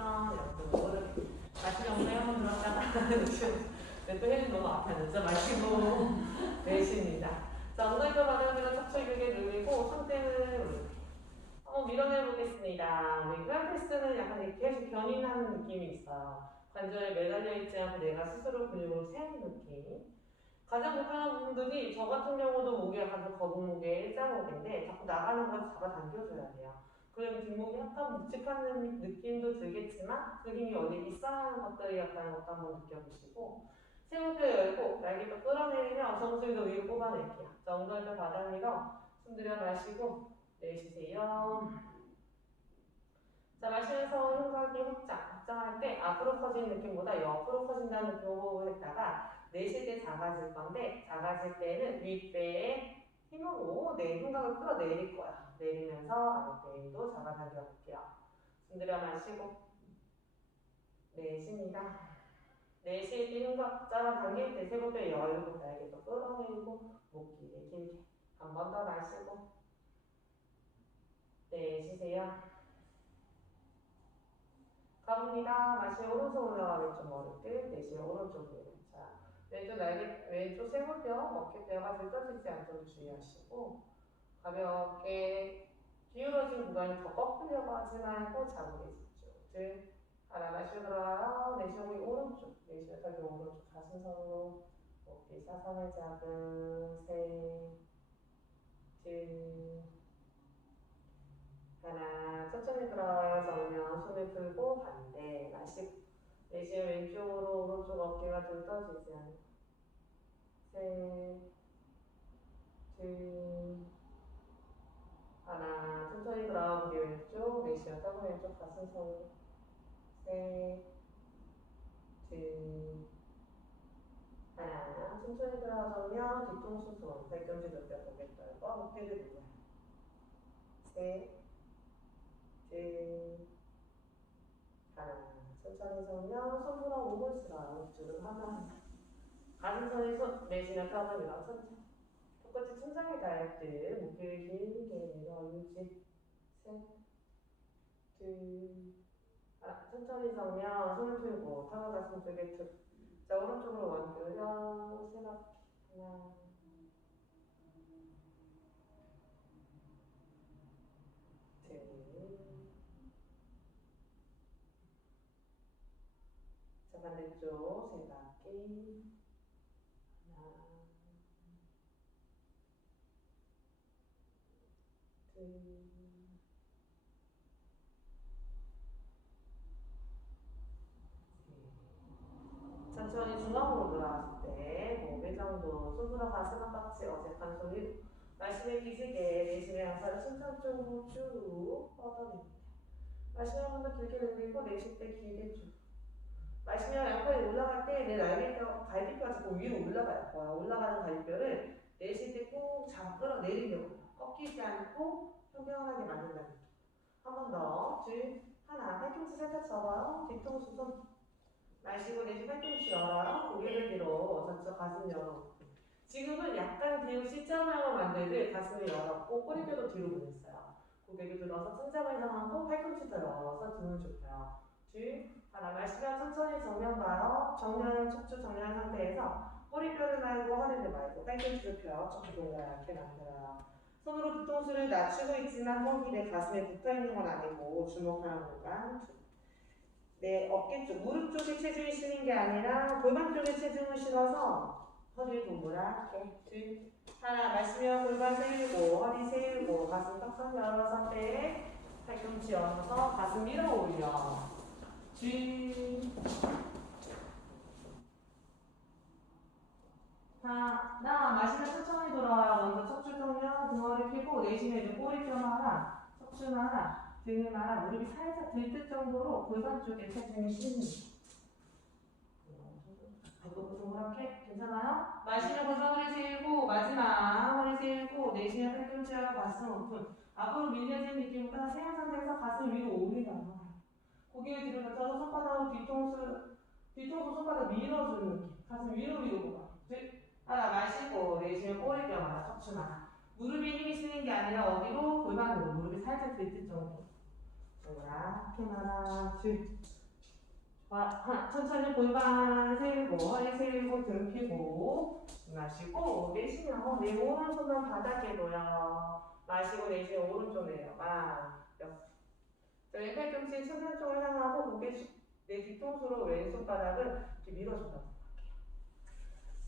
있어? 이렇게 모르게. 마시면 엉덩이 한번 들었다가 또 헬이 너무 아파요. 진짜 마시고 내쉽니다. 자, 엉덩이뼈 바닥으로 척추 길게 늘리고 손등을 한번 밀어내 보겠습니다. 우리 필라테스는 약간 계속 견인하는 느낌이 있어요. 관절에 매달려 있지 않고 내가 스스로 근육을 세우는 느낌. 가장 불편한 부분들이 저 같은 경우도 목이 약간 거북목에 일자목인데 자꾸 나가는 걸 잡아당겨줘야 돼요. 그럼 뒷목이 약간 묵직한 느낌도 들겠지만 그 힘이 어디 있어야 하는 것들이 약간 것도 한번 느껴보시고 세우뼈 열고 날개뼈 끌어내리며 정수리도 위로 뽑아낼게요. 자, 엉덩이뼈 바닥 밀어 숨 들여 마시고 내쉬세요. 자, 마시면서 흉곽이 확장할 때 앞으로 커지는 느낌보다 옆으로 커진다는 느낌으로 했다가 내쉴 때 작아질 건데 작아질 때는 윗배에 힘으로 내 흉곽을 끌어내릴 거야. 내리면서 아랫배도 잡아당겨 볼게요. 숨 들여 마시고 내쉽니다. 내쉴 때 흉곽 잡아당길 때 세부뼈 열고 날개도 끌어내리고 목 길게 길게 한 번 더 마시고 내쉬세요. 가봅니다. 마시면 오른손 올라가 왼쪽 머리끝, 내쉬면 오른쪽 위로. 자, 왼쪽 날개, 왼쪽 세골뼈, 어깨뼈가 들떠지지 않도록 주의하시고 가볍게 기울어진 구간이 더 꺾으려고 하지 말고 자국에 집중. 하나 마시고 들어와요. 내쉬면 오른쪽, 내쉬면 다시 오른쪽 가슴선으로 어깨 사선의 잡음. 셋, 둘, 하나. 천천히 들어와요. 정면 손을 들고 반대 마시고 내쉬면 왼쪽으로 오른쪽 어깨가 들떠지지 않고 셋, 둘, 하나. 천천히 들어와 우리 왼쪽 내쉬면 따고 왼쪽 가슴선으로 셋, 둘, 하나. 천천히 들어가면 뒤통수 손 발꿈치 높여 고개 떨고 어깨를 눌러요. 셋, 둘, 하나. 천천히 서면 손으로 목을 쓸어요. 주름 하나. 가슴선이 손 내쉬면 탑을 밀어 천천히. 똑같이 천장에 닿을 때 목을 길게 내려 유지. 셋, 둘, 하나. 천천히 서면 손을 풀고 탑을 가슴 쪽에 툭. 자, 오른쪽으로 원끌려 세 바퀴. 하나, 둘. 자, 반대쪽 세 바퀴. 하나, 둘, 천천히 중앙으로 돌아왔을 때 목의 정도 손으로 가슴 한 박치 어색한 소리 마시면 기지개 내쉬면 양팔을 심장 쪽으로 쭉 뻗어냅니다. 마시면 한 번 더 길게 늘리고 내쉴 때 길게 쭉 마시면 양팔이 올라갈 때 내 날개뼈 갈비뼈가 자꾸 위로 올라갈 거야. 올라가는 갈비뼈를 내쉴 때 꼭 잡아 끌어내리려고 꺾이지 않고 평평하게 만든다는 느낌. 한 번 더 둘 하나 팔꿈치 살짝 접어요. 뒤통수 손 마시고 내쉬 팔꿈치 열어요. 고개를 뒤로 전체 가슴 열어놓고 지금은 약간 뒤로 C자 모양을 만들듯 가슴을 열었고 꼬리뼈도 뒤로 보냈어요. 고개를 들어서 천장을 향하고 팔꿈치 더 열어서 등을 좁혀요. 둘, 하나 마시면 천천히 정면 봐요. 정면 척추 정면 상태에서 꼬리뼈를 말고 허리를 말고 팔꿈치 좁혀 척추 동작 이렇게 만들어요. 손으로 뒤통수를 낮추고 있지만 허리 내 가슴에 붙어있는 건 아니고 주목하는 공간. 네, 어깨 쪽, 무릎 쪽에 체중이 실린 게 아니라 골반 쪽에 체중을 실어서 허리를 동그랗게 둘, 하나 마시면 골반 세우고 허리 세우고 가슴 턱선 열어서 배 팔꿈치 열어서 가슴 밀어 올려 둘, 하나 마시면 천천히 돌아와요. 먼저 척추 정면 등허리 펴고 내쉬면 이제 꼬리뼈 하나, 척추 하나 등을 말아 무릎이 살짝 들뜰 정도로 골반 쪽에 체중이 실립니다. 배꼽 동그랗게 괜찮아요? 마시면 골반 허리 세우고 마지막 허리 세우고 내쉬면 팔꿈치와 가슴 오픈. 앞으로 밀려진 느낌보다 세운 상태에서 가슴 위로 올리다. 고개를 뒤로 낮춰서 손바닥으로 뒤통수 손바닥 밀어주는 느낌. 가슴 위로 보가. 하나 마시고 내쉬면 꼬리뼈 하나, 척추 하나. 무릎에 힘이 쓰는 게 아니라 어디로? 골반으로. 무릎이 살짝 들뜰 정도. 동그랗게 하나, 둘. 천천히 골반 세우고, 허리 세우고, 등 펴고. 마시고, 내쉬면 내 오른손은 바닥에 놓여. 마시고, 내쉬면 오른쪽 내려가. 자, 왼팔꿈치 천장 쪽을 향하고, 고개 내 뒤통수로 왼손 바닥을 이렇게 밀어준다.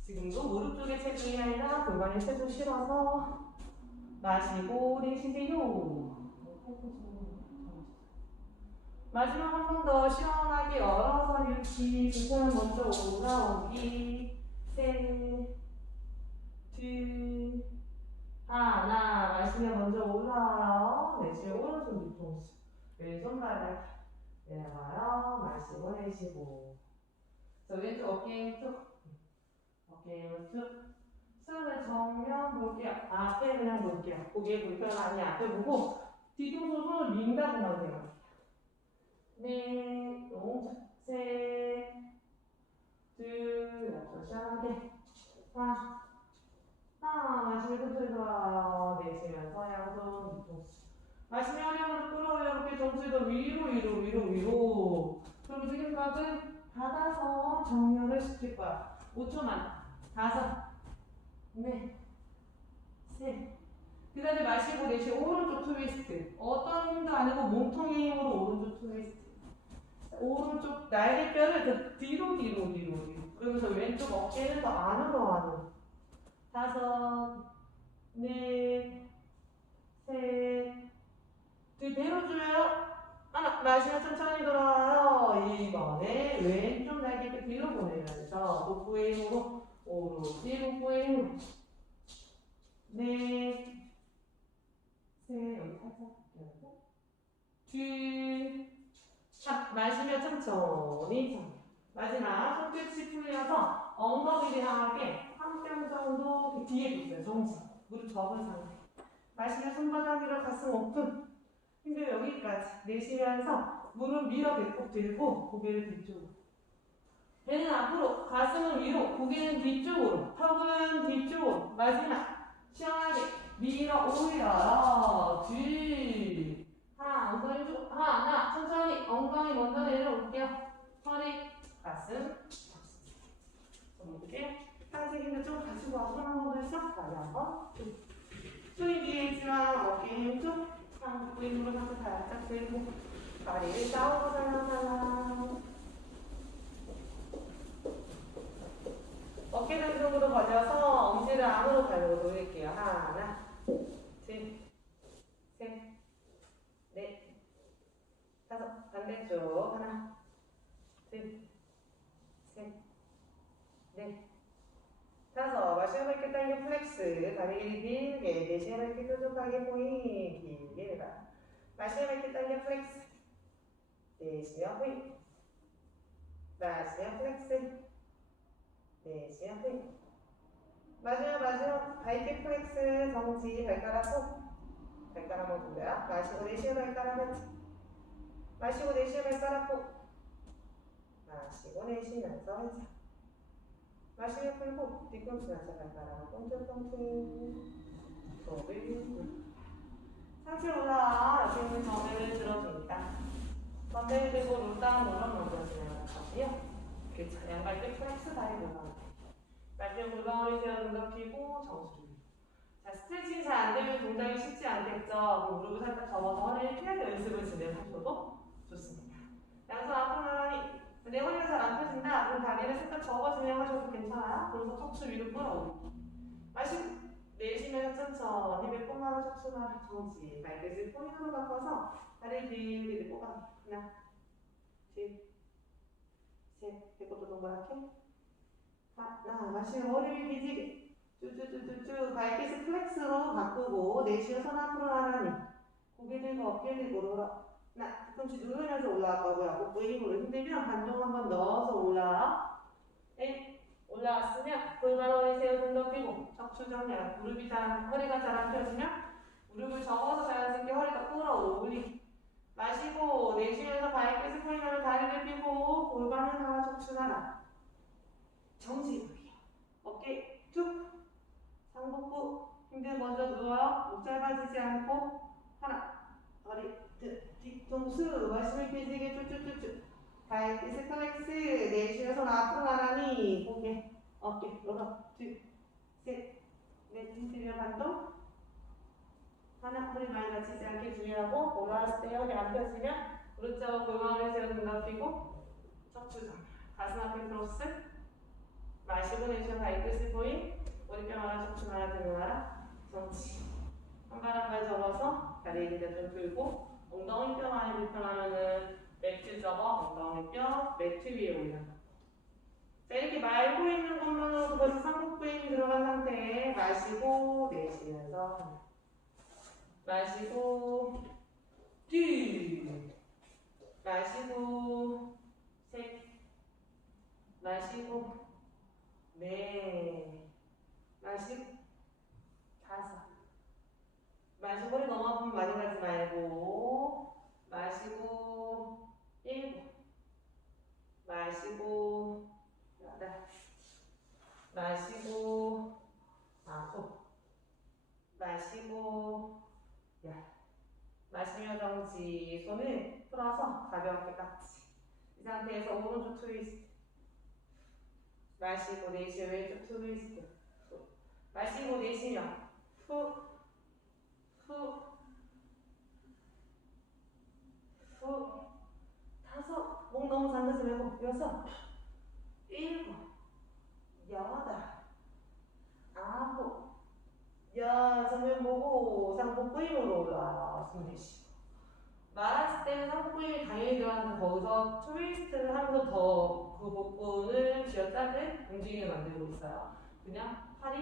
지금도 무릎 쪽에 체중이 아니라 골반에 체중 실어서 마시고 내쉬세요. 마지막 한 번 더 시원하게 열어서 유치. 두 손 먼저 올라오기. 셋, 둘, 하나. 마시면 먼저 올라와요. 내쉬면 오른손 뒤통수. 왼손 바닥 내려가요. 마시고 내쉬고. 자, 왼쪽 어깨 쭉. 어깨 쭉. 손을 정면 볼게요. 앞에 그냥 볼게요. 고개 불편하니 앞에 보고 뒤통수 손을 민다고만 생각해요. 넷, 셋, 둘, 약간 시원하게. 하나, 마시면 천천히 돌아와요. 내쉬면서 양손 뒤통수. 마시면 허리를 끌어올려 이렇게 정수도 위로. 그럼 지금까지 받아서 정렬을 시킬 거야. 5초만. 5, 넷, 셋. 그 다음에 마시고 내쉬고 오른쪽 트위스트. 어떤 힘도 아니고 몸통의 힘으로 오른쪽 트위스트. 오른쪽 날개뼈를 더 뒤로. 그러면서 왼쪽 어깨를 더 안으로 하는. 5, 넷, 셋. 뒤로 줄여요. 하나. 마시면 천천히 돌아와요. 이번에 왼쪽 날개뼈 뒤로 보내면서 복부의 힘으로 오른쪽 복부의 힘으로. 넷, 셋. 여기 살짝 열고. 둘. 마시면 천천히. 마지막 손끝이 풀려서 엉덩이를 향하게 한 뼘 정도 뒤에 두세요. 정지. 무릎 접은 상태. 마시면 손바닥 위로 가슴 오픈. 힘들 여기까지. 내쉬면서 무릎 밀어 배꼽 들고 고개를 뒤쪽으로. 배는 앞으로, 가슴은 위로, 고개는 뒤쪽으로, 턱은 뒤쪽으로. 마지막 시원하게 밀어 올려요. 둘. 엉덩이 쭉. 하나. 천천히 엉덩이 먼저 내려올게요. 허리, 가슴. 볼게요. 하얀색 힘들 좀 가지고 와서 손 한 번 더 했어. 다리 한 번. 손이 뒤에 있지만 어깨 힘 쭉. 복부 힘으로 상체 살짝 들고 다리를 싸우고 살랑살랑. 어깨 등쪽으로 벌려서 엄지를 안으로 발로 돌릴게요. 하나, 둘, 셋, 넷, 다섯. 반대쪽. 하나, 둘, 셋, 넷, 다섯. 마시고 이렇게 당겨 플렉스. 다리 길이 길게. 내쉬고 이렇게 뾰족하게 포인 길게 가. 마시고 이렇게 당겨 플렉스. 내쉬며 포인. 마시며 플렉스. 내쉬며 포인. 마지막 발끝 플렉스. 정지. 발가락 속. 발가락 한번 돌려요. 마시고 내쉬어 발가락 하지. 마시고 내쉬어 발가락 꼭. 마시고 내쉬면서 하자. 마시며 풀고 뒤꿈치면서 발가락을 꽁틀꽁틀. 속을. 상체 올라와. 옆에 있는 덤벨을 들어줍니다. 덤벨 들고 롤다운 롤업 먼저 진행할 거고요. 그 양발끝 플렉스 다리 올라오게. 마지막 골반머리 세워 눈 펴고 정수를. 자, 스트레칭이 잘 안 되면 동작이 쉽지 않겠죠. 무릎을 살짝 접어서 허리를 피하게 연습을 진행하셔도 좋습니다. 양손 앞으로 나란히. 내 허리가 잘 안 펴진다. 그럼 다리를 살짝 접어 진행하셔도 괜찮아요. 그래서 척추 위로 끌어올리기. 마시고 내쉬면서 천천히 배꼽마루 척추마루 정지. 발끝을 포인트로 바꿔서 다리를 길게 뽑아. 하나, 둘, 셋. 배꼽도 동그랗게. 하나. 마시고 머리를 뒤지게. 쭈쭈쭈쭈쭈. 발끝을 플렉스로 바꾸고 내쉬어 손 앞으로 나란히. 고개 들고 어깨 들고 돌아. 하나. 뒤꿈치 누르면서 올라갈 거고요. 복부의 힘으로 힘들면 반동 한번 넣어서 올라와요. 1. 올라왔으면 골반을 세워 등 높이고 척추 정렬. 허리가 잘 안 펴지면 무릎을 접어서 자연스럽게 허리가 끌어올리기. 마시고 내쉬면서 발끝을 풀면서 다리를 펴고 골반을 하나 척추 하나. 정지. 어깨 쭉. 상복부 힘들 먼저 누워요. 목 짧아지지 않고 하나. 허리 뒤통수 말씀을 펴지게 쭉쭉쭉쭉 발끝을 플렉스 내쉬며 손 앞으로 나란히 고개 어깨 열어 둘셋넷 힘들여 반동 하나 허리 많이 다치지 않게 주의하고 올라왔을 때 허리 안 펴지면 무릎 잡아 골반을 세워 등 앞이고 척추장 가슴 앞에 크로스 마시고 내쉬어 발끝을 보인 머리뼈 말아 척추 말아 등 말아 정치 한 발 한 발 접어서 다리 기대 좀 들고 엉덩이 뼈 많이 불편하면은 매트 접어 엉덩이 뼈 매트 위에 올려. 자 이렇게 말고 있는 것만으로도 벌써 상복부임이 들어간 상태에 마시고 내쉬면서 마시고 둘 마시고 셋 마시고 넷 마시고 다섯 마시고 머리 너무 아프면 많이 가지 말고 마시고 일곱 마시고 여덟 마시고 아홉 마시고 열 마시며 정지 손을 풀어서 가볍게 깍지 이 상태에서 오른쪽 트위스트 마시고 내쉬어 왼쪽 트위스트 마시고 내쉬며 후 다섯 목 너무 잠그지 말고 여섯 일곱 여덟 아홉 야 정면 보고 상복부임으로 올라와요. 숨 내쉬고 말았을 때는 상복부임이 당연히 들어가는데 거기서 트위스트를 하면서 더 그 복근을 쥐어짜는 움직임을 만들고 있어요. 그냥 팔이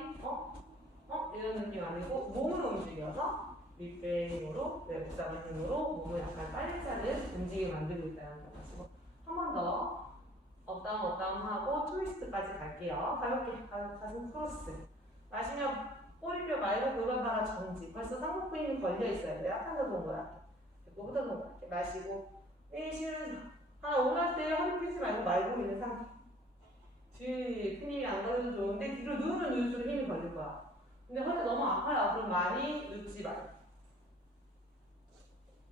이런 느낌 아니고 몸을 움직여서 윗배힘으로 웹사의 힘으로 몸을 약간 빨리 짜는 움직임을 만들고 있다는 거 가지고 한 번 더 업다운 하고 트위스트까지 갈게요. 가볍게 가슴 크로스 마시면 꼬리뼈 말고 골반바가 정지 벌써 상복부임이 걸려있어요. 내가 약간 더 놓은 거야. 배꼽부터 놓은 거야. 마시고 내쉬면서 하나 올라갈 때 허리 펴지 말고 있는 상태 둘 큰 힘이 안 걸려도 좋은데 뒤로 누우면 누울수록 힘이 걸릴 거야. 근데 허리 너무 아파요. 그럼 많이 눕지 말고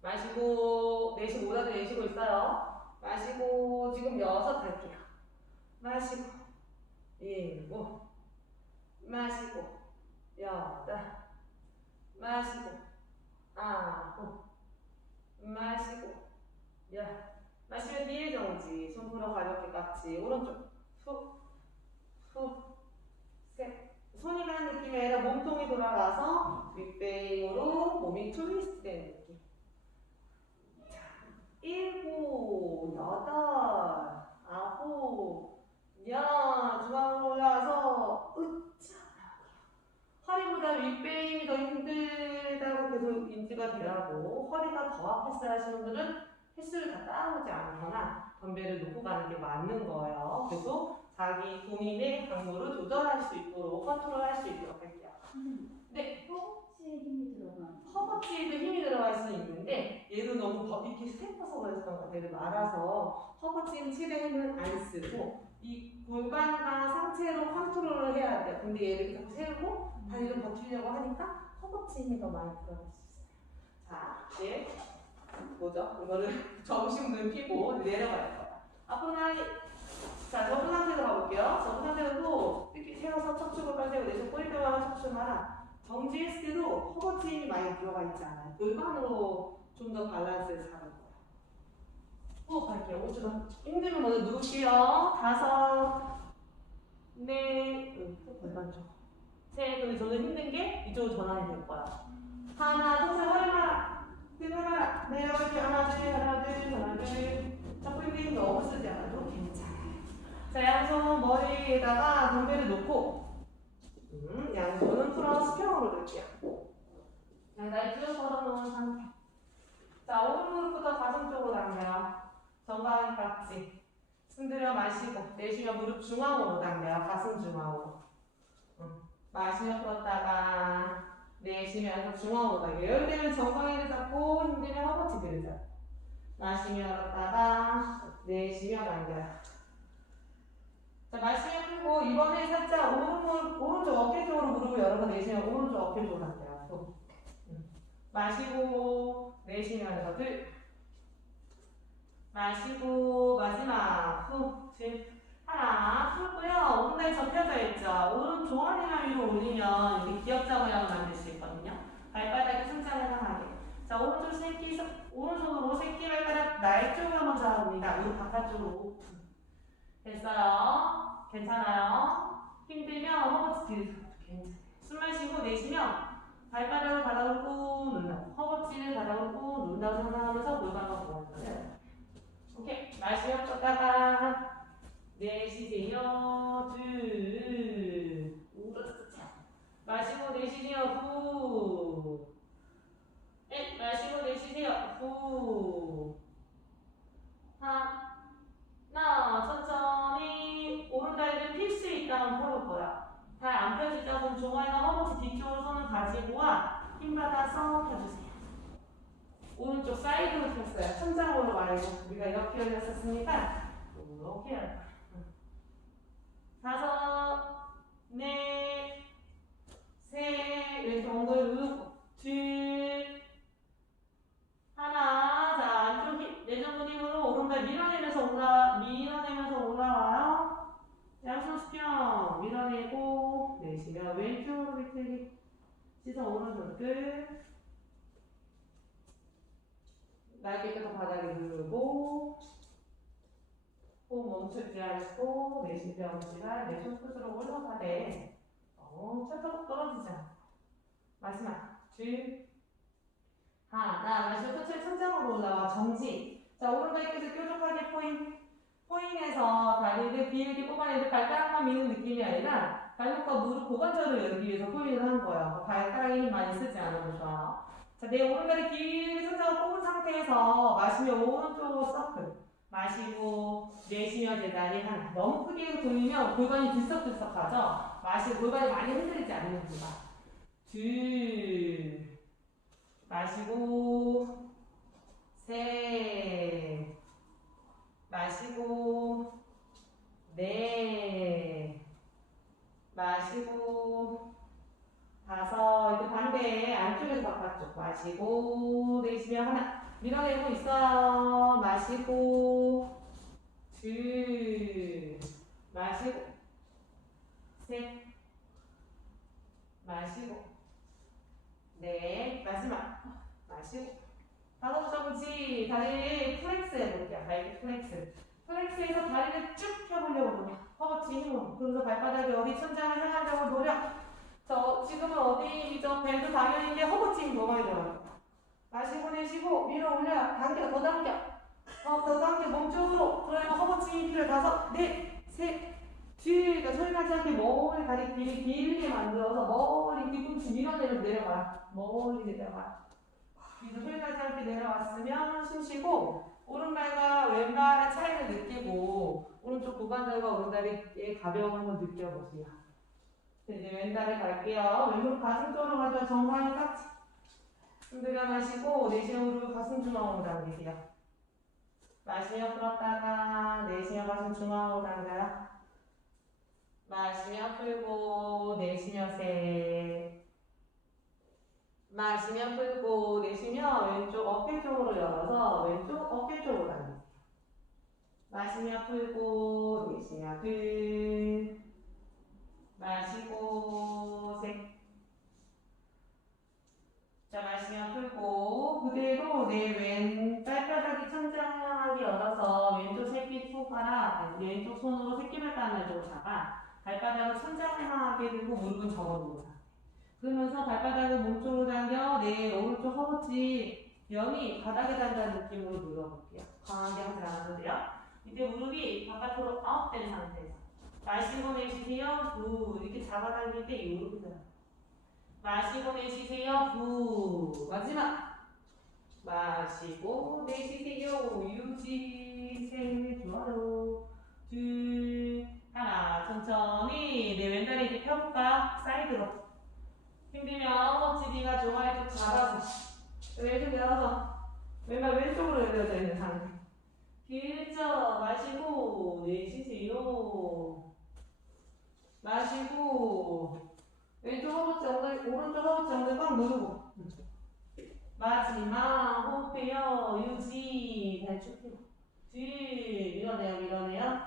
마시고 내쉬고 오다도 내쉬고 있어요. 마시고 지금 여섯 할게요. 마시고 일곱 마시고 여덟 마시고 아홉 마시고 열 마시면 뒤에 정지 손 풀어 가볍게 깍지 오른쪽 셋 손이 가는 느낌이 아니라 몸통이 돌아가서 윗배임으로 몸이 트위스트 되는 느낌. 자, 일곱, 여덟, 아홉, 중앙으로 올라와서 으짜. 허리보다 윗배임이 더 힘들다고 계속 인지가 되라고 허리가 더 아팠어야 하시는 분들은 횟수를 다 따라오지 않거나 덤벨을 놓고 가는 게 맞는 거예요. 그래서 자기 본인의 강도를 조절할 수 있도록 컨트롤할 수 있도록 할게요. 네. 허벅지에 힘이 들어가는. 허벅지에도 힘이 들어갈 수 있는데 얘도 너무 이렇게 세워서 그랬던 것 같아요. 말아서 허벅지는 최대 힘을 안 쓰고 이 골반과 상체로 컨트롤을 해야 돼요. 근데 얘를 자꾸 세우고 다리를 버티려고 하니까 허벅지 힘이 더 많이 들어갈 수 있어요. 자, 이제 뭐죠? 이거를 접으신 분 피고 내려갈 거예요. 앞으로 나란히. 자, 접은 상태로 가볼게요. 접은 상태로도 이렇게 세워서 척추골반 세우고 내쉬고 꼬리뼈만 척추 말아. 정지했을 때도 허벅지 힘이 많이 들어가 있지 않아요. 골반으로 좀 더 밸런스를 잡을 거예요. 호흡할게요. 5초 더. 힘들면 먼저 누울게요. 다섯, 넷, 골반 쪽. 셋, 근데 저는 힘든 게 이쪽으로 전환이 될 거야. 하나, 동생 허리 말아. 등 말아. 내려갈게. 하나, 둘. 자꾸 힘든 힘 너무 쓰지 않아도 괜찮아요. 자, 양손 머리에다가 덤벨을 놓고 양손은 풀어 수평으로 놓을게요. 다리 쭉 걸어놓은 상태. 자, 오른 무릎부터 가슴 쪽으로 당겨요. 정강이 깍지. 숨들여 마시고 내쉬며 무릎 중앙으로 당겨요. 가슴 중앙으로. 마시며 풀었다가 내쉬면서 중앙으로 당겨요. 여기 되면 정강이를 잡고 힘들면 허벅지 들죠. 마시며 열었다가 내쉬며 당겨요. 자, 마시며 풀고 이번에 살짝 오른쪽 어깨 쪽으로 무릎을 열어서 내쉬며 오른쪽 어깨 쪽으로 당겨요. 마시고 내쉬면서 둘 마시고 마지막 후. 하나 풀고요. 오른다리 접혀져 있죠. 오른 종아리만 위로 올리면 이렇게 기역자 모양을 만들 수 있거든요. 발바닥이 천장을 향하게. 자, 오른손으로 새끼 발가락 날 쪽을 한번 잡아봅니다. 무릎 바깥쪽으로 오픈. 됐어요? 괜찮아요? 힘들면 허벅지 뒤로. 괜찮아요. 숨 마시고 내쉬면 발바닥을 바닥으로 꾹 누른다고. 허벅지를 바닥으로 꾹 누른다고 생각하면서 골반과 모아줘요. 오케이. 마시면 걷다가 내쉬세요. 둘. 마시고 내쉬세요. 후. 넷. 마시고 내쉬세요. 후. 하나. 천천히. 오른다리를 필 수 있다면 펴볼 거야. 잘 안 펴지다 그럼 종아리나 허벅지 뒤쪽으로 손을 가지고 와. 힘 받아서 펴주세요. 오른쪽 사이드로 폈어요. 천장으로 말고 우리가 이렇게 열렸었으니까 이렇게 열 거야. 다섯, 넷, 셋, 왼쪽 엉덩이 누르고, 둘, 하나. 자, 안쪽 힘, 내전근 힘으로 오른발 밀어내면서 올라와요. 양손 수평 밀어내고, 내쉬면 왼쪽으로 비틀기. 시선 오른손 끝. 날개 끝 바닥에 누르고, 호흡 멈추지 않고 내쉬면 지랄 내 손끝으로 올라가되 철저히 떨어지지 않고 마지막 둘 하나 마시고 끝을 천장으로 올라와 정지. 자, 오른발 끝을 뾰족하게 포인해서 다리를 길게 뽑아내는데 발가락만 미는 느낌이 아니라 발목과 무릎 고관절을 열기 위해서 포인을 한 거예요. 발가락에 힘 많이 쓰지 않아도 좋아요. 자, 내 오른발이 길게 천장을 뽑은 상태에서 마시면 오른쪽으로 서클. 마시고 내쉬며 제자리 하나. 너무 크게 돌리면 골반이 들썩들썩하죠. 마시고 골반이 많이 흔들리지 않는 골반. 둘. 마시고 셋. 마시고 넷. 마시고 다섯. 이제 반대 안쪽에서 바깥쪽. 마시고 내쉬며 하나. 밀어내고 있어요. 마시고 둘. 마시고 셋. 마시고 넷. 마지막 마시고 다섯. 정지. 다리 플렉스 해볼게요. 발기 플렉스. 플렉스에서 다리를 쭉 펴보려고 노력. 허벅지 힘으로. 그래서 발바닥이 어디 천장을 향하려고 노력. 지금은 어디 힘이죠? 벨도 당연히인데 허벅지 힘 너무 많이 들어가요. 마시고 내쉬고 밀어 올려요. 당겨. 더 당겨. 더 당겨. 몸쪽으로. 그러면 허벅지 힘 필요해. 다섯, 넷, 셋, 둘. 그러니까 소리 나지 않게 멀리 다리 길게 만들어서 멀리 뒤꿈치 밀어내면서 내려가요. 멀리 내려가요. 그래서 소리 나지 않게 내려왔으면 숨 쉬고 오른발과 왼발의 차이를 느끼고 오른쪽 고관절과 오른다리의 가벼움을 한번 느껴보세요. 이제 왼다리 갈게요. 왼무릎 가슴 쪽으로 가져. 정강이 깍지. 흔들어 마시고 내쉬어 무릎을 가슴 중앙으로 당기세요. 마시며 풀었다가 내쉬며 가슴 중앙으로 당겨요. 마시며 풀고 내쉬며 셋. 마시며 풀고 내쉬며 왼쪽 어깨 쪽으로 열어서 왼쪽 어깨 쪽으로 당기세요. 마시며 풀고 내쉬며 둘. 마시고 셋. 자, 마시며 풀고 그대로 내 왼 발바닥이 천장 향하게 열어서 왼쪽 새끼 손가락 왼쪽 손으로 새끼발가락을 좀 잡아 발바닥을 천장을 향하게 들고 무릎은 접어놓는 상태. 그러면서 발바닥을 몸쪽으로 당겨 내 오른쪽 허벅지 면이 바닥에 닿는다는 느낌으로 눌러볼게요. 강하게 하지 않아도 돼요. 이제 무릎이 바깥으로 아웃된 상태에서 마시고 내쉬세요. 후. 이렇게 잡아당길 때 이 무릎이 들어요. 마시고 내쉬세요. 후. 마지막. 마시고 내쉬세요. 유지. 셋. 좋아요. 둘. 하나. 천천히. 내 왼다리 이제 펴볼까요? 사이드로. 힘들면 허벅지 뒤가 종아리 쪽 잡아서 왼쪽 열어서 왼발 왼쪽으로 열려져 있는 상태. 길죠. 마시고 내쉬세요. 마시고 왼쪽 허벅지 엉덩이 오른쪽 허벅지 엉덩이 꽉 누르고 마지막 호흡해요. 유지. 발 쭉 펴고 밀어내요, 밀어내요.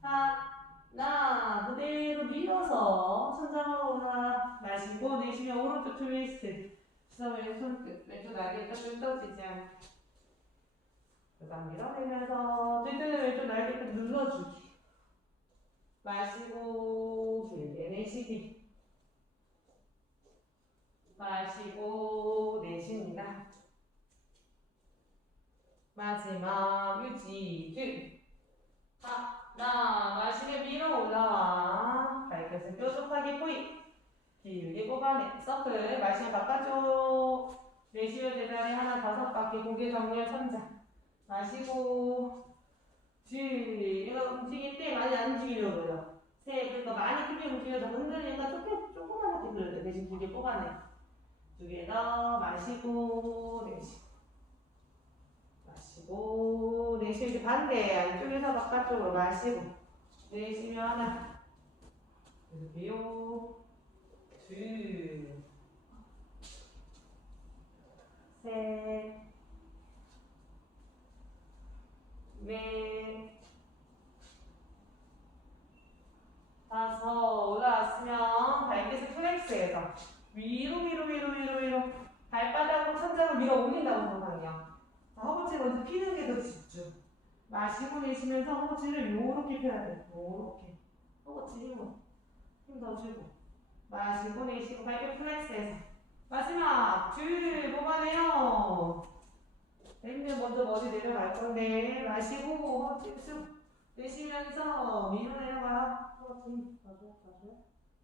하나, 그대로 밀어서 천장으로 올라. 마시고, 내쉬면 오른쪽 트위스트. 그래서 왼손, 왼쪽 날개가 쭉 떠지지 않게. 그 다음 밀어내면서, 들뜨는 왼쪽 날개가 눌러주기. 마시고, 길게 내쉬기. 마시고, 내쉽니다. 마지막 유지. 하나, 마시게 밀어 올라와. 발끝은 뾰족하게 포인. 길게 뽑아내. 서클. 마시면 바깥쪽. 내쉬면 제자리 하나 5바퀴. 고개 정렬 천장. 마시고. 이거 움직일 때 많이 안 움직이려고 그래요. 그러니까 많이 크게 움직여서 흔들리니까 조그맣게 흔들려. 대신 길게 뽑아내. 2개 더. 마시고. 내쉬고. 마시고. 내쉬면 이제 반대. 안쪽에서 바깥쪽으로 마시고. 내쉬면 하나. 이렇게요. 둘, 셋, 넷, 5. 올라왔으면 발끝을 플렉스해서 위로 발바닥으로 천장을 밀어 올린다고 생각해요. 허벅지 먼저 피는 게 더 집중. 마시고 내쉬면서 허벅지를 요렇게 펴야 돼요. 요렇게. 허벅지 힘 더 주고. 마시고 내쉬고 발끝 플렉스해서. 마지막 둘 뽑아내요. 내쉬면 먼저 머리 내려갈 건데 마시고 허벅지 쑥 내쉬면서 밀어 내려가. 허벅지 봐줘.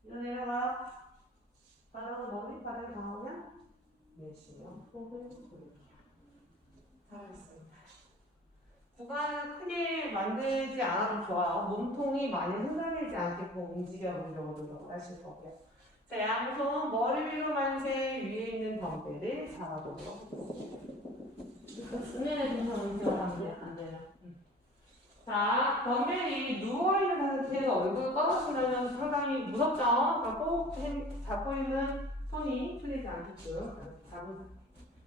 밀어 내려가. 바닥으로 머리 바닥에 닿으면 내쉬면 호흡을 돌릴게요. 잘했습니다. 구간은 크게 만들지 않아도 좋아요. 몸통이 많이 흔들리지 않게끔 움직여 보려고 노력하실 거고요. 자, 양손 머리 위로 만세. 위에 있는 덤벨을 잡아보도록 하겠습니다. 수면에 좀 움직여가면 안 돼요. 자, 덤벨이 누워있는 상태에서 얼굴 꺼내시려면 상당히 무섭죠? 그러니까 꼭 잡고 있는 손이 풀리지 않게끔 잡으세요.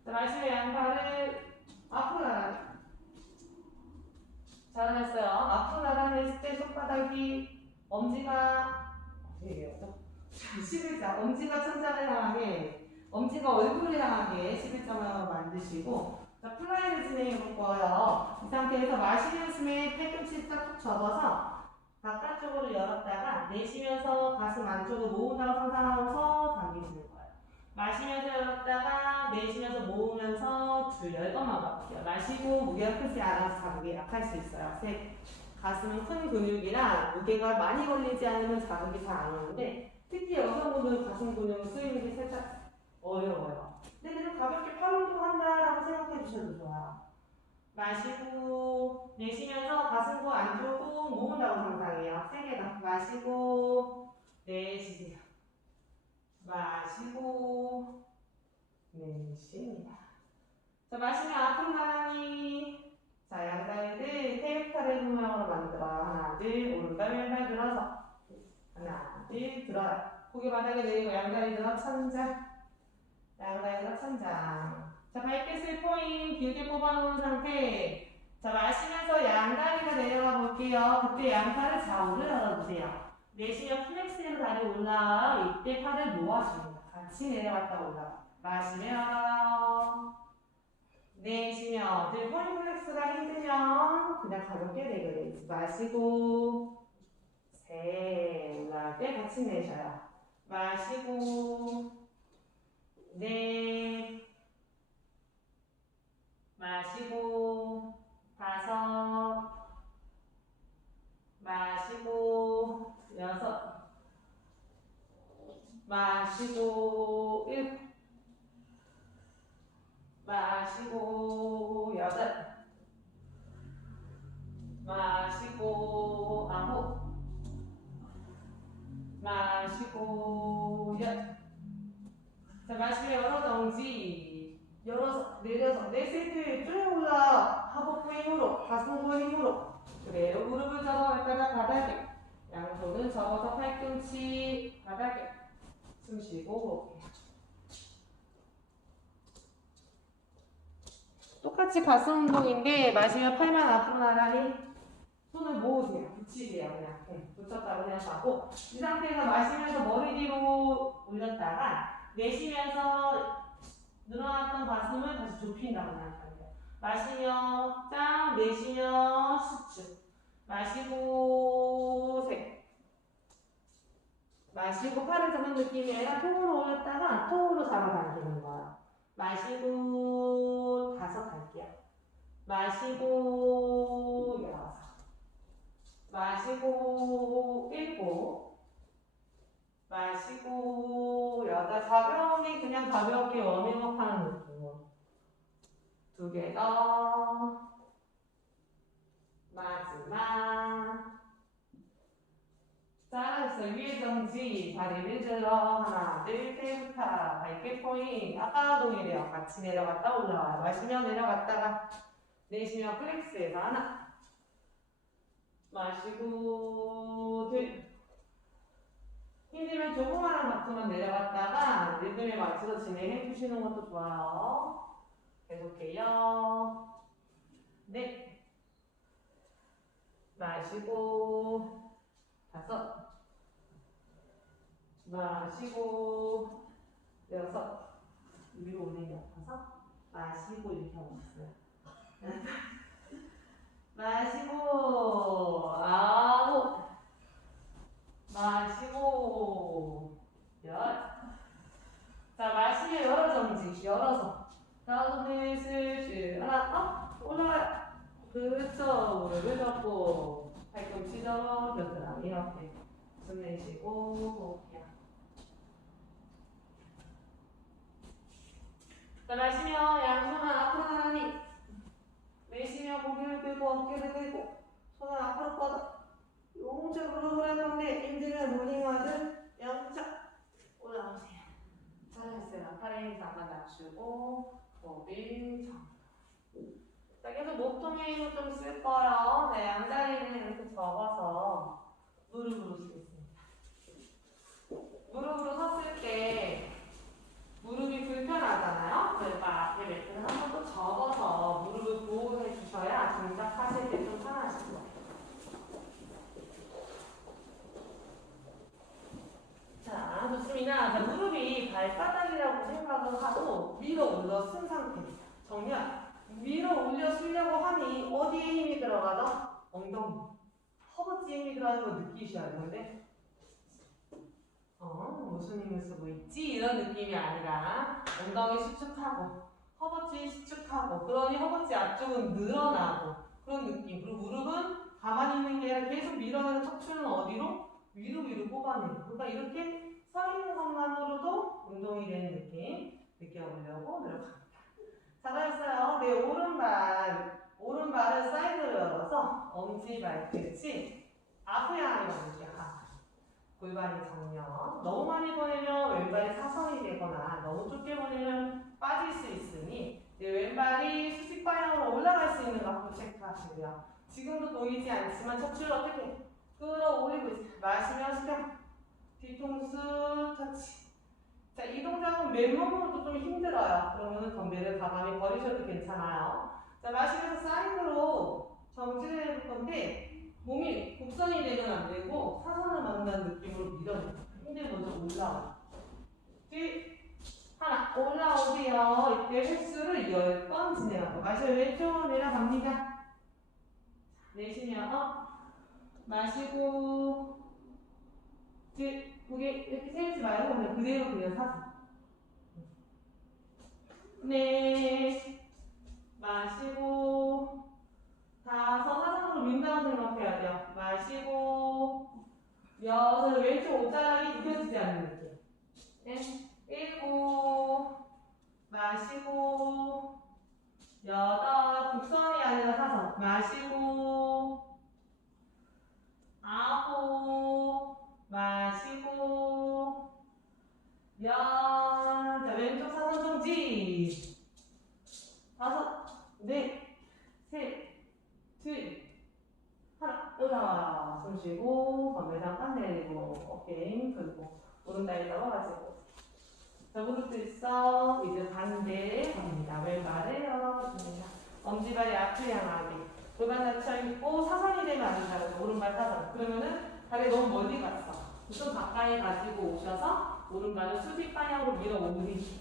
자, 마시면 양팔을 앞으로 나가요. 잘하셨어요. 앞으로 나가냈을 때 손바닥이 엄지가 얘기했죠? 11자 엄지가 천장을 향하게 엄지가 얼굴을 향하게 11자만 만드시고 자 플라이를 진행해 볼 거예요. 이 상태에서 마시는 숨에 팔꿈치 딱 접어서 바깥쪽으로 열었다가 내쉬면서 가슴 안쪽으로 모은다고 상상하고서 당기시는 거예요. 마시면서 열었다가 내쉬면서 모으면서 줄 10번만 가볼게요. 마시고 무게가 크지 않아서 자극이 약할 수 있어요. 가슴은 큰 근육이라 무게가 많이 걸리지 않으면 자극이 잘 안 오는데 특히 여성분들은 가슴 근육을 쓰이는 게 살짝 어려워요. 근데 그냥 가볍게 팔 운동한다라고 생각해 주셔도 좋아요. 마시고 내쉬면서 가슴 코 안쪽으로 꾹 모은다고 상상해요. 3개 다. 마시고 내쉬세요. 마시고 내쉽니다. 자, 마시면 앞으로 나란히. 자, 양다리를 테이프팔을 모양으로 만들어. 하나, 둘, 오른발 왼발 들어서. 하나, 둘, 들어요. 고개 바닥에 내리고 양다리 들어 천장. 양다리 들어 천장. 자, 발끝을 포인 길게 뽑아놓은 상태. 자, 마시면서 양다리가 내려가 볼게요. 그때 양팔을 좌우로 열어주세요. 내쉬면 플렉스해서 다리 올라. 이때 팔을 모아줍니다. 같이 내려갔다 올라가. 마시면 내쉬면 허리 플렉스가 힘들면 그냥 가볍게 내려내지 마시고 올라갈 때 같이 내셔요. 마시고 마시고 5 마시고 6 마시고 7 마시고 8 마시고 9 마시고 10 자, 마시면 열어 정지 열어서 내려서 4세트 쭉 올라 하복부 힘으로 가슴부 힘으로 그대로 무릎을 접어 발바닥 바닥에 양손은 접어서 팔꿈치 바닥에 숨 쉬고 똑같이 가슴 운동인데 마시면 팔만 앞으로 나란히 손을 모으세요. 붙이세요. 그냥 붙였다고 생각하고 이 상태에서 마시면서 머리 뒤로 올렸다가 내쉬면서 늘어났던 가슴을 다시 좁힌다고 생각하면 돼요. 마시며 짱, 내쉬며 수축. 마시고 셋. 마시고 팔을 잡는 느낌이 아니라 통으로 올렸다가 통으로 잡아당기는 거예요. 마시고 다섯 할게요. 마시고 여섯. 마시고 일곱. 마시고 여덟. 가볍게 그냥 가볍게 워밍업 하는 느낌으로. 두 개 더. 마지막. 잘했어. 위에 정지. 다리를 들어. 하나, 둘, 셋부터. 발끝 포인트. 아까 동일해요. 같이 내려갔다 올라와요. 마시며 내려갔다가 내쉬며 플렉스해서 하나. 마시고 둘. 힘들면 조그마한 박수만 내려갔다가 리듬에 맞춰서 진행해 주시는 것도 좋아요. 계속해요. 네. 마시고 다섯. 마시고 여섯. 위로 올리는 게 아파서 마시고 이렇게 하고 있어요. 마시고 아홉. 마시고 열. 자, 마시면 열어 정지. 열어서 다섯, 넷, 하나, 올라가요. 그렇죠. 무릎을 잡고 팔꿈치죠. 겨드랑이 이렇게 숨 내쉬고 호흡해요. 자, 마시며 양손은 앞으로 나란히. 내쉬며 고개를 들고 어깨를 들고 손을 앞으로 뻗어. 용체 무릎을 할 건데 힘들면 로딩하듯 영차 올라오세요. 잘했어요. 팔에 잠깐 낮추고 호흡을 정. 자, 계속 목통의 힘을 좀 쓸 거요. 네, 양다리는 이렇게 접어서 무릎으로 쓰겠습니다. 무릎으로 섰을 때 무릎이 불편하잖아요. 그래서 앞에 매트를 한 번 더 접어서 무릎을 보호해 주셔야 동작하실 때 좀 편하실 거예요. 자, 좋습니다. 자, 무릎이 발바닥이라고 생각을 하고 위로 올려 쓴 상태입니다. 정면. 위로 올려 쓰려고 하니 어디에 힘이 들어가죠? 엉덩이. 허벅지에 힘이 들어가는 거 느끼셔야 되는데 무슨 힘을 쓰고 있지? 이런 느낌이 아니라 엉덩이 수축하고 허벅지 수축하고 그러니 허벅지 앞쪽은 늘어나고 그런 느낌. 그리고 무릎은 가만히 있는 게 아니라 계속 밀어내는 척추는 어디로? 위로 뽑아내고. 그러니까 이렇게 서 있는 것만으로도 운동이 되는 느낌 느껴보려고 노력합니다. 잘하셨어요. 네, 오른발을 사이드로 열어서 엄지발끝이 앞에 향해 이렇게 하나. 골반이 정면. 너무 많이 보내면 왼발이 사선이 되거나 너무 좁게 보내면 빠질 수 있으니 왼발이 수직 방향으로 올라갈 수 있는 각도 체크하시고요. 지금도 보이지 않지만 척추를 어떻게 끌어올리고 있어요. 마시면 수평. 뒤통수 터치. 자, 이 동작은 맨몸으로도 좀 힘들어요. 그러면 덤벨을 가만히 버리셔도 괜찮아요. 자, 마시면서 사이드로 정지를 해볼 건데 몸이 곡선이 되면 안 되고 사선을 만나는 느낌으로 밀어내요. 힘들 먼저 올라와요. 둘, 하나, 올라오세요. 이때 횟수를 10번 진행하고 마셔요. 왼쪽으로 내려갑니다. 내쉬면 마시고 둘, 고개 이렇게 세우지 말고 그냥 그대로 사선. 네, 마시고 다섯, 사선으로 민다고 생각해야 돼요. 마시고 여섯, 왼쪽 옷자락이 느껴지지 않는 느낌. 네, 일곱, 마시고 여덟, 곡선이 아니라 사선. 마시고 아홉, 마시고 열. 자, 왼쪽 사선 정지. 다섯, 넷, 셋, 둘, 하나. 올라와요. 숨 쉬고 건배 잠깐 내리고 어깨 힘 풀고 오른다리 넘어가시고 자, 무릎 들썩. 이제 반대 갑니다. 왼발을 줍니다. 엄지발이 앞을 향하게. 골반 닫혀있고 사선이 되면 안 된다고. 오른발 사선. 그러면은 다리 너무 멀리 갔어. 좀 가까이 가지고 오셔서 오른발을 수직 방향으로 밀어 올리기.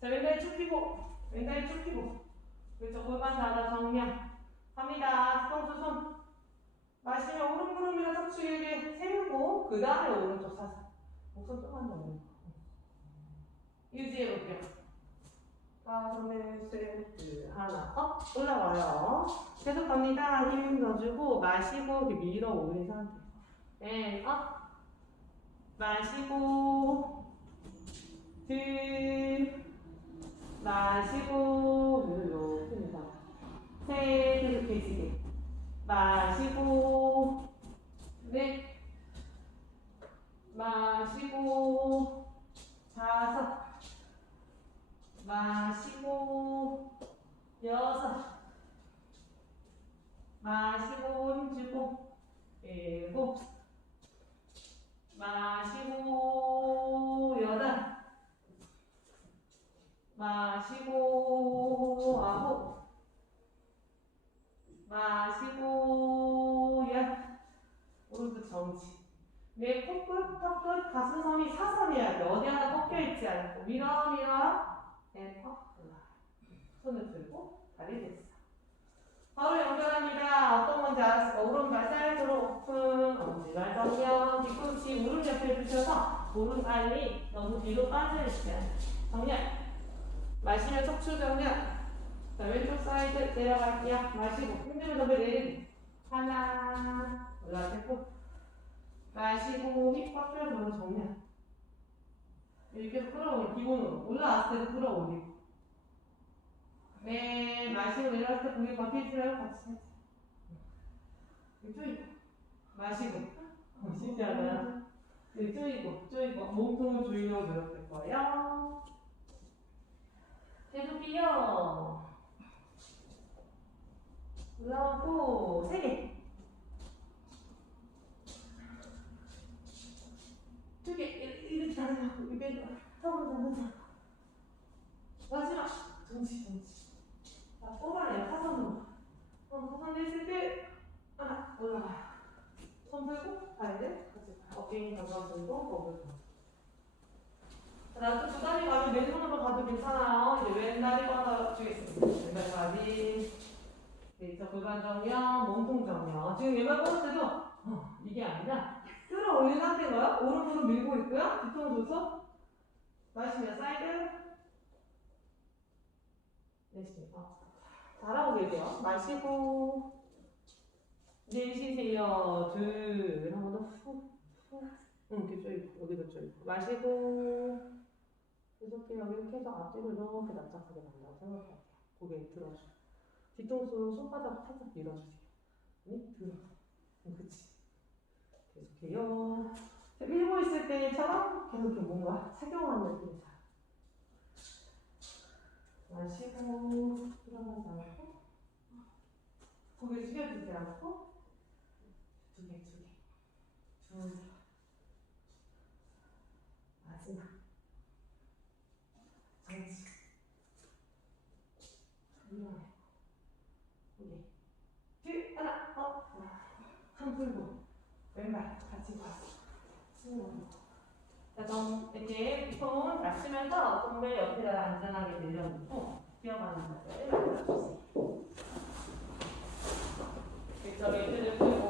자, 왼다리 쭉 펴고. 왼다리 쭉 펴고. 그렇죠. 골반 닫아 정면. 갑니다. 뒤통수 손. 마시면 오른 무릎이나 척추 길게 세우고 그 다음에 오른쪽 사선. 목선 조금만 더 올리고. 유지해볼게요. 가슴을 셋, 하나, 업, 올라와요. 계속 갑니다. 힘 넣어주고, 마시고, 이렇게 밀어 올린 상태. 네, 업. 마시고, 들, 마시고, 이렇게입니다. 셋, 계속 계시게. 마시고, 넷, 마시고, 다섯, 마시고, 여섯, 마시고, 힘주고, 일곱, 마시고, 여덟, 마시고, 아홉, 마시고, 열. 오른쪽 정지. 내 코끝, 턱끝, 가슴선이 사선이어야 돼. 어디 하나 꺾여있지 않고. 밀어, 밀어. 턱, 손을 들고, 다리 됐어. 바로 연결합니다. 어떤 건지 알았을까? 오른발 사이드로 오픈, 엄지발 정면, 뒤꿈치 무릎 옆에 두셔서 오른발이 너무 뒤로 빠져있지 않아요. 정면. 마시면 척추 정면. 자, 왼쪽 사이드 내려갈게요. 마시고, 힘들면 더 내리고. 하나, 올라가고. 마시고, 힙 꽉 펴서 정면. 이렇게 끌어올리고, 기본으로. 올라왔을 때도 끌어올리고. 네, 마시고 내려갈 때 고개 버티지 말고 같이 하자. 쪼이고, 마시고. 쉽지 않아요? 네, 쪼이고. 몸통을 조이려고 노력할 거예요. 계속이요. 올라오고, 3개. 2개. 이렇게 하세요. 이렇게 턱을 잡으세요. 마지막. 정지. 자, 뽑아내요. 사선으로. 사선 했을 때, 하나, 올라가요. 손 들고, 발을 같이 가요. 어깨 감각 들고, 목을 들고. 나도 두 다리 가면 왼손으로 가도 괜찮아요. 이제 왼다리 뻗어주겠습니다. 왼다리 가비. 저 골반 정면, 몸통 정면. 지금 왼발 뻗을 때도, 이게 아니라, 끌어올린 상태인 거예요. 오른손을 밀고 있고요. 뒤통수 줘서, 마시면 사이드. 내쉬고. 잘하고 계세요. 마시고, 내쉬세요. 둘, 한 번 더 후. 이렇게 쪼이고, 여기도 쪼이고. 마시고, 계속해요. 이렇게 해서 앞뒤로 이렇게 납작하게 간다고 생각할게요. 고개 들어주고. 뒤통수 손바닥 살짝 밀어주세요. 들어. 그치. 계속해요. 밀고 있을 때처럼 계속 이렇게 뭔가 착용하는 느낌이 잘. 마시고, 들어가지 않고, 고개 숙여주지 않고, 두 개. 마지막. 정지. 일어나요. 고개. 뒤, 하나, 한 풀고, 왼발 같이 가. 자, 이렇게 손 마시면서 손을 옆에다 안전하게 내려놓고 뛰어가는 자세를 만들어주세요. 그쵸, 왼쪽을 풀고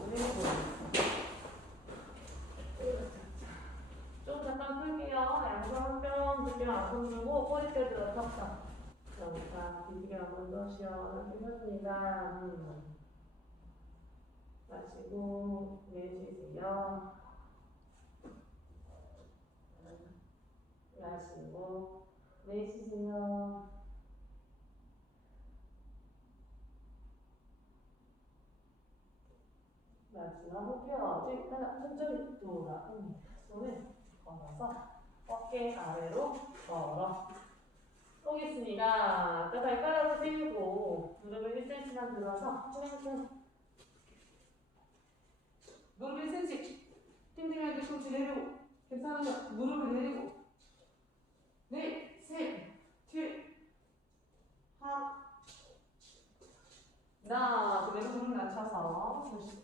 몸을 좀 잠깐 풀게요. 양손 한뼘 들면 앞손 들고 꼬리뼈 들어 턱턱. 자, 비비게 한번 더 시원하게 해줍니다. 마시고 내쉬세요. 마시고 내쉬세요. 마지막 호흡이요. 천천히 돌아옵니다. 손을 걸어서 어깨 아래로 걸어 오겠습니다. 아까 발가락을 세우고 무릎을 1cm만 들어서 무릎 1cm 힘들면 뒤꿈치 내리고 괜찮으면 무릎을 내리고 들면서 보시고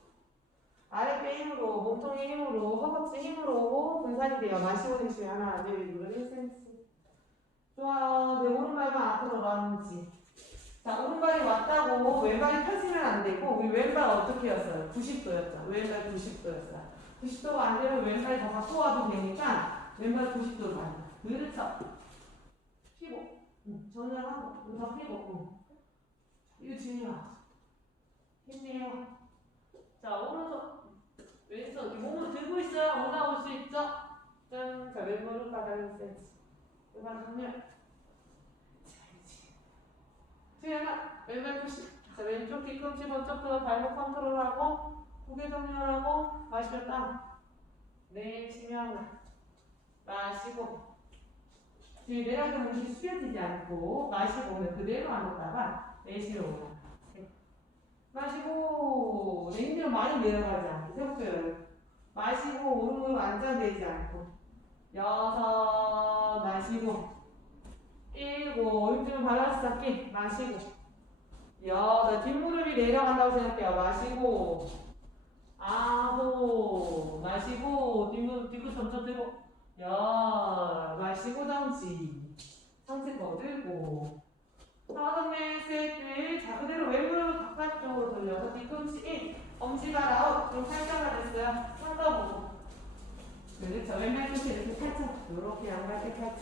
아랫배 힘으로, 몸통의 힘으로, 허벅지 힘으로 분산이 돼요. 마시고 내쉬면 하나, 둘, 무릎 1cm. 좋아요. 내 오른발만 앞으로 런지. 자, 오른발이 왔다고 왼발이 펴지면 안 되고, 우리 왼발 어떻게 였어요? 90도였죠. 왼발 90도였어요. 90도가 안 되면 왼발 더 갖고 와도 되니까 왼발 90도로 가요. 그렇죠. 피고. 전혀하고, 더 피고. 이거 중요하죠. 힘내요. 자, 오른손. 왼손. 이 몸으로 들고 있어야 올라올 수 있죠? 짠. 자, 왼발로 바닥을 세지. 왼발 정면. 수연아, 왼발 푸시. 자, 왼쪽 뒤꿈치 번쩍 들어 발목 컨트롤하고 고개 정렬하고 마시겠다. 내쉬면 마시고 뒤에 내려가는 몸이 숙여지지 않고 마시고 오늘 그대로 앉았다가 내쉬러 오나. 마시고 내쉬면 많이 내려가지 않고 세볼게요. 마시고 오른무릎 안전되지 않고 6 마시고 7 오른쪽 밸런스 잡기 마시고 8 뒷무릎이 내려간다고 생각해요. 마시고 9 마시고 뒷무릎 뒤로 점점 들고 10 마시고 정지 상체 거들고 5 셋 자 그대로 왼무릎 바깥쪽으로 돌려서 뒤꿈치 1 엄지발 아웃 그럼 팔자가 됐어요. 3 더 보고 그렇죠. 왼발 끝에 이렇게 살짝 이렇게 양발 끝 살짝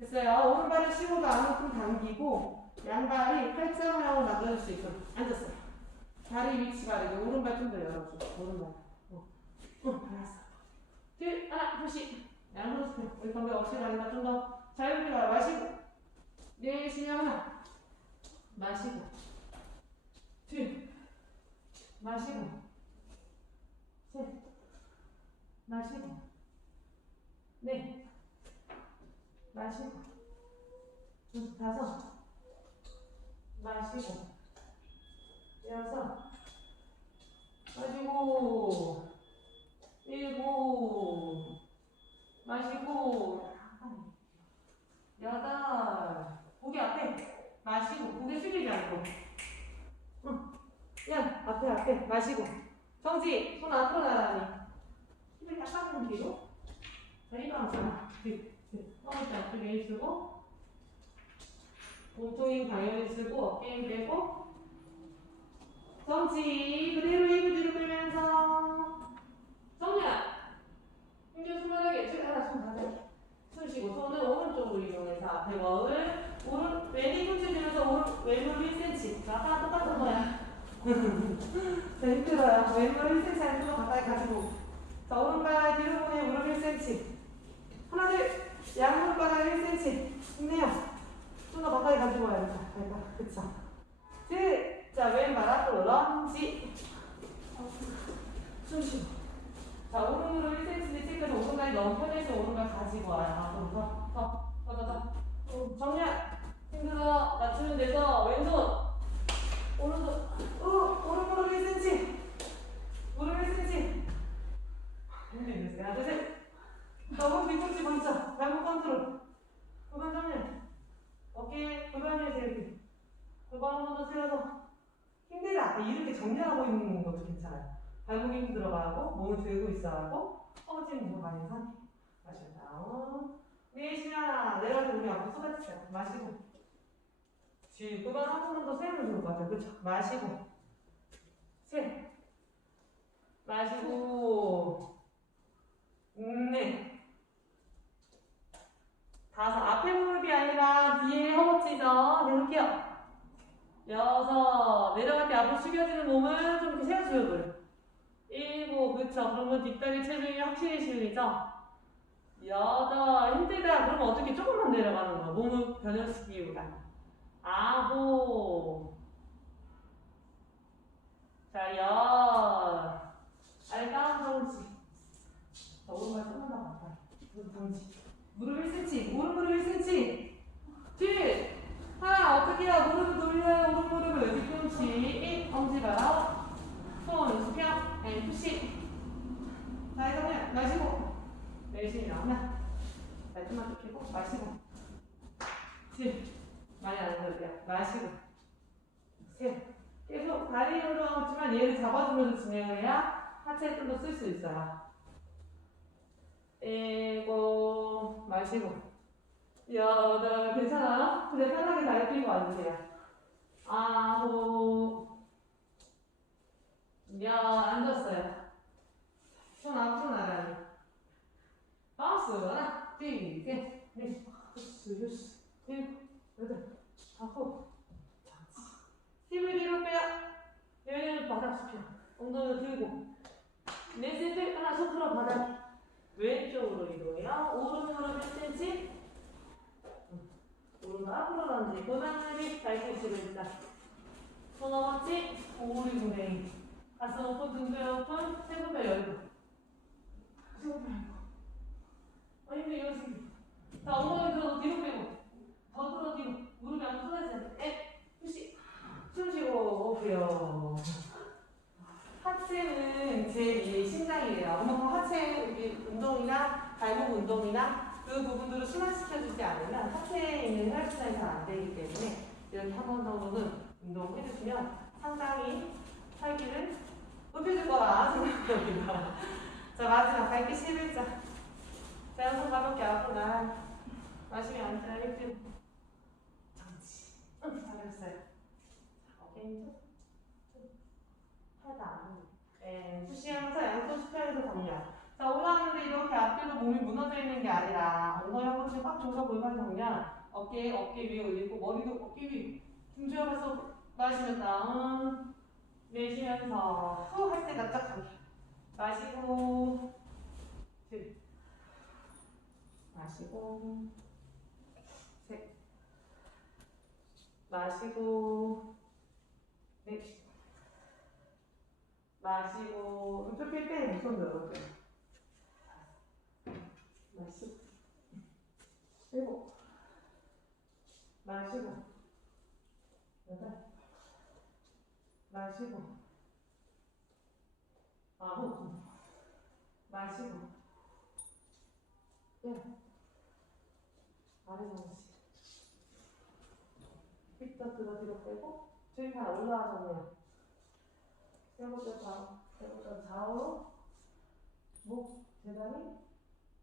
됐어요. 오른발을 15도 안으로 당기고 양발이 팔자 모양으로 만들어줄 수 있도록 앉았어요. 다리 위치 가리고 오른발 좀 더 열어줘. 오른발. 알았어. 둘, 하나, 푸시. 양으로 스펴. 우리 건배 없이 가니까 좀 더 자유롭게 가요. 마시고. 내쉬면 하나. 마시고. 둘. 마시고. 셋. 마시고. 넷. 마시고 5 마시고 6 마시고 7 마시고 8 고개 앞에 마시고 고개 숙이지 않고 야 앞에 마시고 정지 손 앞으로 나란히 힘을 약간 뒤로 저희도 항상 허벅지 앞쪽에 힘 쓰고 몸통 힘 당연히 쓰고 어깨 힘 빼고 정지 그대로 힘을 뒤로 빼면서 정리야 힘좀 수만하게 하나 손 가자 숨 쉬고 손을 오른쪽으로 이용해서 앞에 멍을 왼 뒤꿈치 들면서 왼무릎 1cm 아까 똑같은 거야 자 힘들어요 왼무릎 1cm 안쪽으로 가까이 가지고 자 오른발 뒤로 보내 무릎 1cm 하나 둘 양무릎 바닥 1cm 힘내요 좀 더 가까이 가지고 와야겠다 그쵸 자 왼발 앞으로 런지 숨 쉬고 자 오른무릎 1cm 찍어서 오른발이 너무 편해서 오른발 가지고 와요 앞으로 더 정면 힘들어 낮추면 돼서 왼손 오른손 오른무릎 1cm 무릎 1cm 힘들겠어요 하나 둘 자, 오른 뒤꿈치 먼저 발목 컨트롤 골반 정면 어깨 골반을 세우기 골반 한 번 더 세워서 힘들다 이렇게 정렬하고 있는 것도 괜찮아요. 발목에 힘 들어가고 몸을 들고 있어하고 허벅지는 들어가는 상태 마시고 다운 내쉬면 내려가서 우리 앞으로 쏟아지세요. 마시고 뒤 골반 한 번 더 세우면 좋을 것 같아요. 그렇죠? 마시고 셋 마시고 넷 5 앞에 무릎이 아니라 뒤에 허벅지죠. 내놓을게요. 6 내려갈 때 앞으로 숙여지는 몸을 좀 이렇게 세워줘요. 그래. 7 그쵸. 그러면 뒷다리 체중이 확실히 실리죠. 8 힘들다. 그러면 어떻게 조금만 내려가는 거야. 몸을 변형시키기보다 9 자 10 알다운 정지 자 오른발 조금만 더 가까이 정지 무릎 1cm, 오른무릎 1cm. 둘, 하나, 어떻게 해요? 무릎을 돌려요, 오른무릎을. 뒤꿈치, 1, 엄지발, 손, 수평, 푸시. 자, 이러면 마시고, 내쉬면 하나. 말끔만 좀 펴고, 마시고. 둘, 많이 안 들게요. 마시고. 셋, 계속 다리 운동하지만 얘를 잡아. 잡아주면서 진행을 해야 하체에 좀 더 쓸 수 있어요. 빼고 마시고 여덟 괜찮아요? 근데 편하게 다리 펴고 앉으세요. 아홉 열 앉았어요. 손 앞으로 나가니 바운스 하나 둘셋넷 다섯 여섯 일곱 여덟 아홉 힘을 뒤로 빼요. 여기는 바닥 펴. 엉덩이 들고 넷을 빼 하나 손 풀어 바닥 왼쪽으로 이동해요. 오른으로 몇 센치? 오른쪽 앞으로 던지 고장내리 발끝으로 일단 손 어치 오리구레이 가슴 오픈 등배 오픈 세분배 열고 세분배 열고 힘내 이어지기 자 엉덩이 들어서 뒤로 빼고 더 들어 뒤로 무릎이 한번 쏟아지지 않게 푸시 숨 쉬고 오케이요. 하체는 제2의 심장이에요. 그만큼 하체 운동이나 발목 운동이나 그 부분들을 순환시켜주지 않으면 하체에 있는 혈액순환이 잘 안 되기 때문에 이렇게 한 번 정도는 운동을 해주시면 상당히 살기를 높여줄 거라 생각합니다. 자 마지막 발끝 11자. 자 양손 가볍게 앞으로 나란히 마시면 앉아 일등 정지. 잘했어요. 오케이. 하다. 푸시하면서 양손 수평에서 정면. 자, 올라가는데 이렇게 앞뒤로 몸이 무너져 있는 게 아니라 엉덩이 한 번씩 꽉 조져 볼만 정면. 어깨 위에 올리고 머리도 어깨 위. 중조하면서 마시면 다운. 내쉬면서 후 할 때 납작하게. 마시고 둘. 마시고 셋. 마시고 넷. 마시고 좁힐 때 손 들어볼게요. 마시고 일곱 마시고 여덟 마시고 아홉 마시고 열 아래 정지 삐뚤 들어 뒤로 빼고 주의판 올라가잖아요. 세번째 좌우로 목 대단히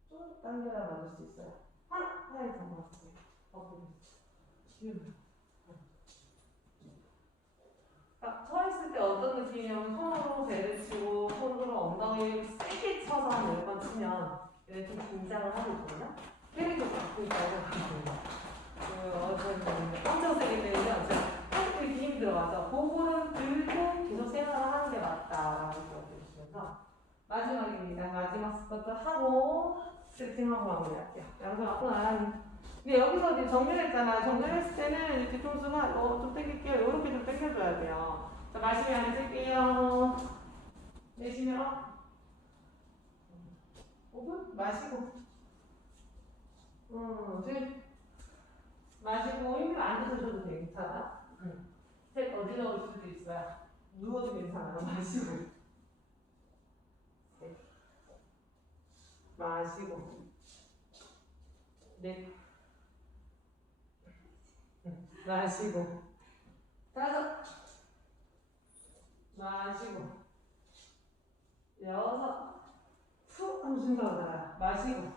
쭉 당겨야 맞을 수 있어요. 하나 잡아주세요. 서 있을 때 어떤 느낌이냐면 손으로 배를 치고 손으로 엉덩이를 세게 쳐서 한 10번 치면 얘네 좀 긴장을 하고 있거든요. 캐릭터 갖고 있다고 하거든요. 엄청 세게 때리면 제가 이렇게 힘이 들어가죠. 그거를 들고 계속 생활을 하는 게 맞다라고 생각해주시면서 마지막입니다. 마지막 스쿼트 하고 스트레칭하고 마무리할게요. 양손 앞으로 나란히. 근데 여기서 이제 정렬했잖아. 정렬했을 때는 이렇게 뒤통수가 좀 당길게요. 이렇게 좀 당겨줘야 돼요. 자, 마시면 앉을게요. 내쉬면 5분 마시고 둘 마시고 힘들어 앉아서 줘도 돼. 괜찮아. 셋 어지러울 수도 있어요. 누워도 괜찮아요. 마시고 셋 마시고 넷 마시고 다섯 마시고 여섯 후 한번 숨겨보자. 마시고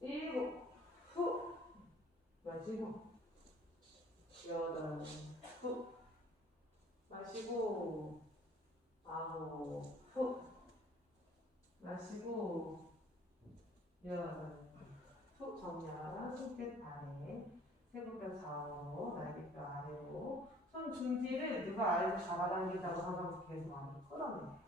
일곱 후 마시고 여덟 후 마시고 아홉 후 마시고 여덟 후 정면 손끝 아래 세부뼈 좌우로 날개뼈 아래로 손 중지를 누가 아래로 잡아당긴다고 하면 계속 안으로 끌어내요.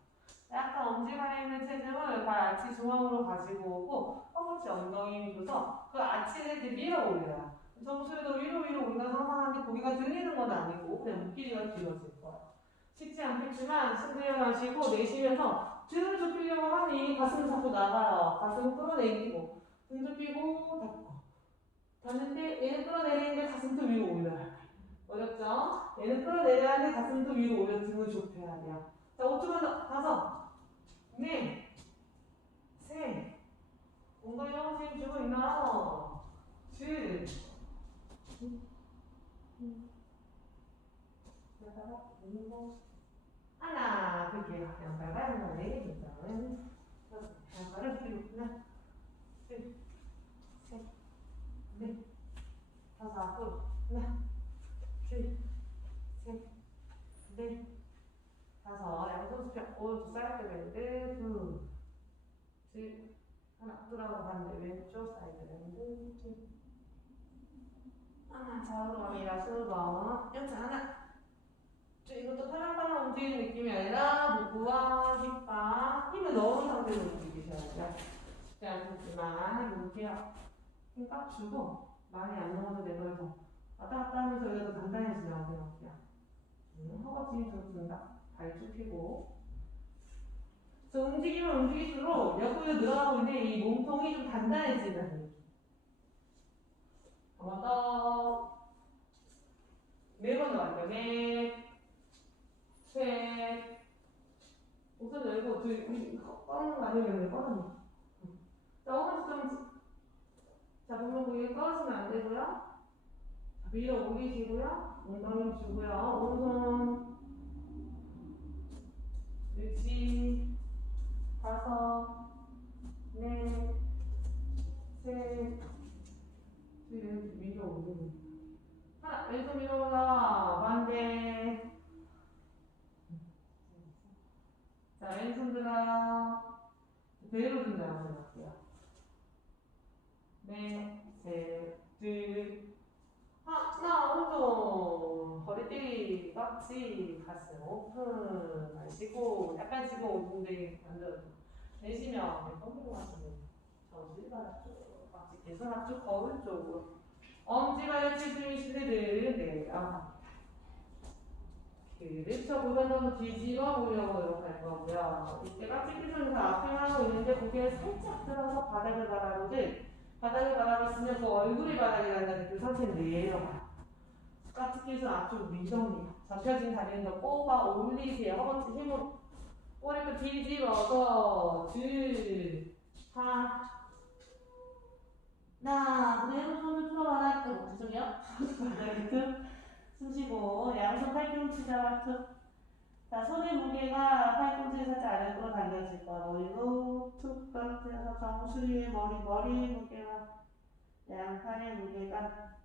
약간 엄지발에 있는 체중을 발 아치 중앙으로 가지고 오고 허벅지 엉덩이 줘서 그 아치를 이렇게 밀어 올려요. 정수에도 위로 올린다 상상하는데 고개가 들리는 건 아니고 그냥 목길이가 길어질 거예요. 쉽지 않겠지만 숨 들여마시고 내쉬면서 등을 좁히려고 하니 가슴 자꾸 나가요. 가슴 끌어내리고 등 좁히고 닫고 닫는데 얘는 끌어내리는데 가슴도 위로 올려요. 어렵죠? 얘는 끌어내려야 돼. 가슴도 위로 올려 등을 좁혀야 돼요. 자 5초만 더. 다섯 넷 셋 엉덩이 허벅지 주고 있나요? 둘 여덟 일곱 하나 양팔 하나, 왼손은 양팔을 뒤로 하나, 둘, 셋, 넷, 다섯, 앞으로 하나, 둘, 셋, 넷, 다섯. 양손 수평 오른쪽 사이드 밴드 둘, 하나 돌아오고 반대 왼쪽 사이드 밴드 둘, 하나 좌우로 갑니다. 수번 연차 하나. 이것도 팔랑팔랑 움직이는 느낌이 아니라 목구와 힙바 힘을 넣은 상태로 움직이셔야 돼요. 쉽지 않지만 해볼게요. 힘 꽉 주고 많이 안 넣어도 내버려서 왔다 갔다 하면서 여기도 단단해지려고 생각해요. 허벅지 좋습니다. 다리 쭉 펴고. 그래서 움직이면 움직일수록 옆으로 늘어나고 있는데 이 몸통이 좀 단단해지는 느낌. 한번 더. 네 번 더 할게요. 넷, 셋. 우선 열고 꺼는 거 아니면 꺼는 자, 오른쪽 좀 잡으면 고개 꺼시면 안 되고요. 자, 밀어 올리시고요. 엉덩이 주고요. 오른손 그렇지. 다섯, 넷, 셋, 둘, 밀어 올리고 하나, 왼손 밀어 올라 반대. 자, 왼손 들어요. 그대로 준다고 생각해요. 넷, 셋, 둘, 하나, 오른손. 허리띠, 깍지, 가슴 오픈. 마시고, 약간 지금 오픈데 완전 내쉬면 컴퓨터 하시고, 정수리바닥 쪽, 깍지 계속 앞쪽 거울 쪽으로. 엄지발가락 칠순이 실리들, 네, 그렇죠. 고관으로 뒤집어 보려고 이렇게 할 거고요. 이때 깍지 끼면서 앞에 하고 있는데 고개를 살짝 들어서 바닥을 바라보듯 바닥을 바라봤으면 그 얼굴이 바닥이 난다는 그 상태는 내려가요. 깍지 끼면서 앞쪽 밀정리. 접혀진 다리는 더 뽑아 올리세요. 허벅지 힘으로 꼬리끝 뒤집어서 하나 그대로 손을 풀어봐라. 죄송해요. 바닥에 숨 쉬고 양손 팔꿈치 잡아서 자 손의 무게가 팔꿈치에 살짝 아래로 당겨질 거야. 머리로 툭 떨어뜨려서 정수리의 머리의 무게가 양팔의 무게가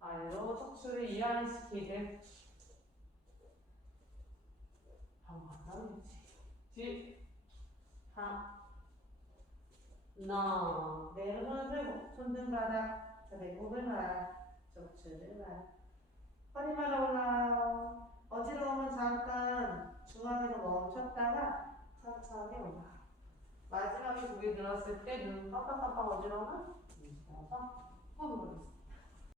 아래로 척추를 이완시키듯 한번 더 그렇지. 하나 내려 손을 들고 손등바닥 자 배꼽을 말 척추를 말 허리마다 올라요. 어지러우면 잠깐 중앙에서 멈췄다가 천천히 올라. 마지막에 고개 들었을 때 눈 깜빡깜빡 어지러우면 밀어서 호흡을 보겠습니다.